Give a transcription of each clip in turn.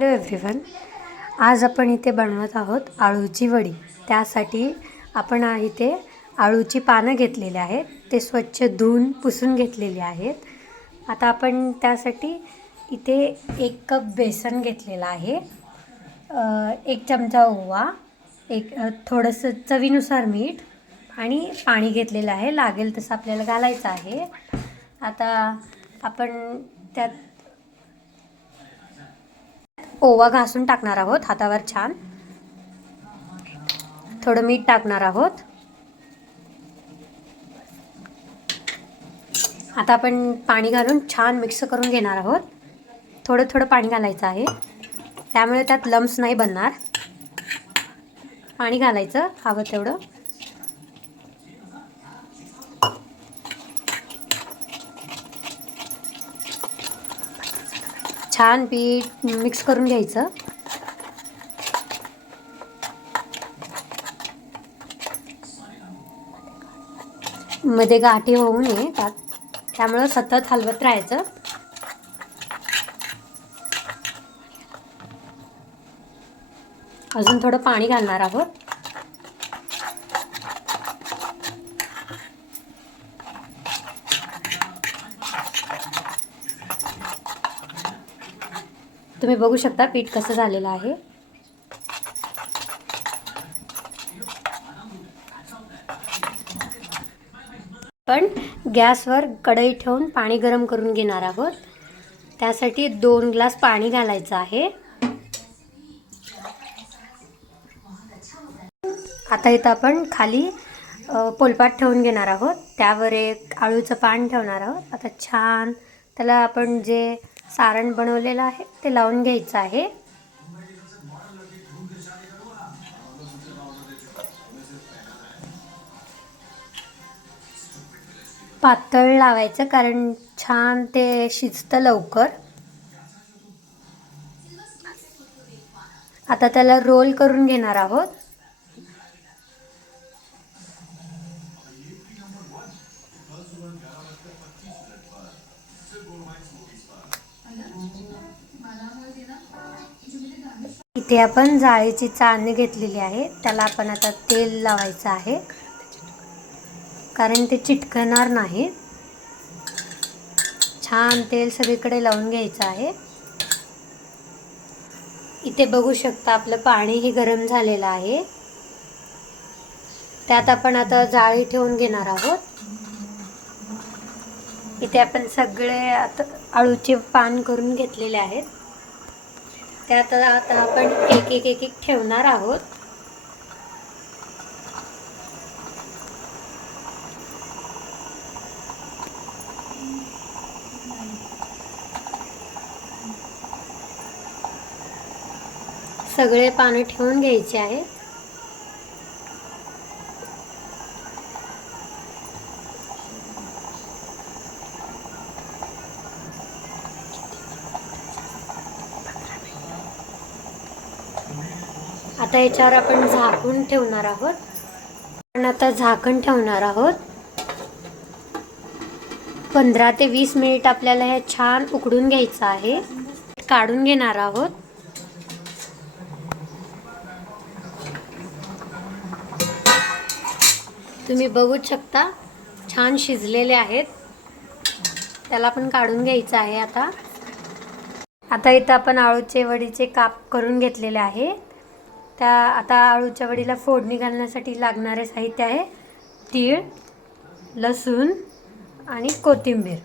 Hello everyone, आज आपण इथे बनवत आहोत आळूची वडी। त्यासाठी आपण इथे आळूची पानं घेतलेली आहेत, ते स्वच्छ धुवून पुसून घेतलेली आहेत। आता आपण त्यासाठी इथे 1 कप बेसन घेतलेला आहे, 1 चमचा ओवा, थोडंसं चवीनुसार मीठ आणि पाणी घेतलेलं आहे। लागेल तसं आपल्याला घालायचं आहे। आता आपण त्यात ओवा घासून टाकणार आहोत हातावर छान, थोडं मीठ टाकणार आहोत। आता आपण पाणी घालून छान मिक्स करून घेणार आहोत। थोडं थोडं पाणी घालायचं आहे, त्यामुळे त्यात लम्स नाही बनणार। पाणी घालायचं हवं तेवढं। छान पीठ मिक्स करून घ्यायचं। मध्ये गाठी होऊ नये त्यामुळे सतत हलवत राहायचं। अजून थोडं पाणी घालणार आहोत। तुम्ही बघू शकता पीठ कसं झालेलं आहे। पण गॅसवर कढई ठेवून पाणी गरम करून घेणार आहोत। त्यासाठी 2 ग्लास पाणी घालायचं आहे। आता इथं आपण खाली पोलपाट ठेवून घेणार आहोत, त्यावर एक आळूचं पान ठेवणार आहोत। आता छान त्याला आपण जे सारण बनवलेलं आहे ते लावून घ्यायचं आहे। पातळ लावायचं, कारण छान ते शिजतं लवकर। आता त्याला रोल करून घेणार आहोत। इथे आपण जाळीची चाळणी घेतलेली आहे, त्याला आपण आता तेल लावायचं आहे, कारण ते चिटकणार नाही। छान तेल सगळीकडे लावून घ्यायचं आहे। इथे बघू शकता आपलं पाणी गरम झालेलं आहे। त्यात आपण आता जाळी ठेवून घेणार आहोत। इथे आपण सगळे आता आळूचे पान करून घेतलेले आहेत, त्यात आता आपण एक एक ठेवणार आहोत। सगळे पानं ठेवून घ्यायचे आहे। आता याच्यावर आपण झाकून ठेवणार आहोत। आपण आता झाकण ठेवणार आहोत। 15 ते 20 मिनिट आपल्याला हे छान उकडून घ्यायचं आहे। काढून घेणार आहोत। तुम्ही बघू शकता छान शिजलेले आहेत, त्याला आपण काढून घ्यायचं आहे। आता इथं आपण आळूचे वडीचे काप करून घेतलेले आहे। आता आळूच्या वडीला फोडणी घालण्यासाठी लागणारे साहित्य आहे तीळ, लसूण आणि कोथिंबीर।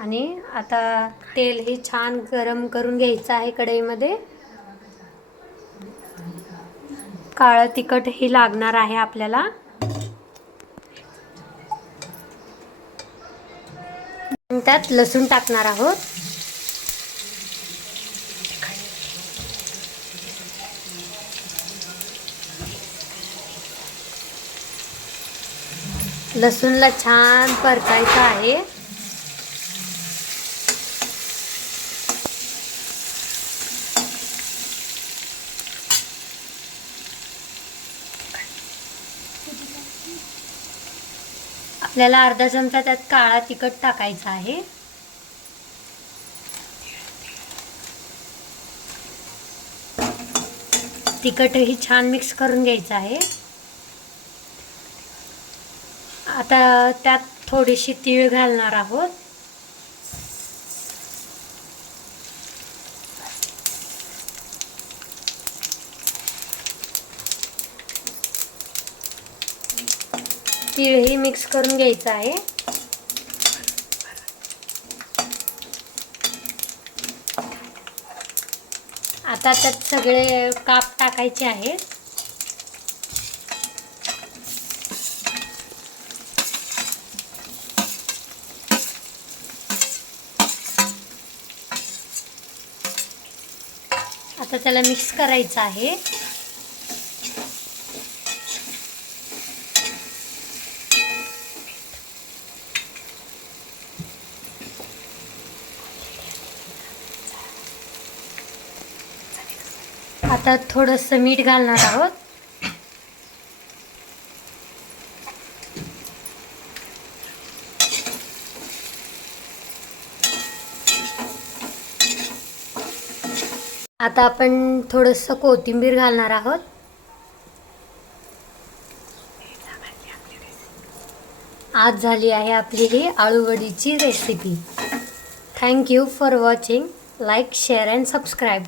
आणि आता तेल हे छान गरम करून घ्यायचं आहे कढईमध्ये। काळं तिखट हे लागणार आहे आपल्याला। त्यात लसूण टाकणार आहोत। लसूणला छान परतायचं आहे। आपल्याला अर्धा चमचा त्यात काळा तिखट टाकायचा आहे। तिखटही छान मिक्स करून घ्यायचं आहे. आता त्यात थोडीशी तीळ घालणार आहोत. तीळही मिक्स करून घ्यायचं आहे. आता त्यात सगळे काप टाकायचे आहेत. आता त्याला मिक्स करायचं आहे. आता थोडंसं मीठ घालणार आहोत. आता आपण थोडंसं कोथिंबीर घालणार आहोत. आज झाली आहे आपली ही आळूवडीची recipe. Thank you for watching. Like, share and subscribe.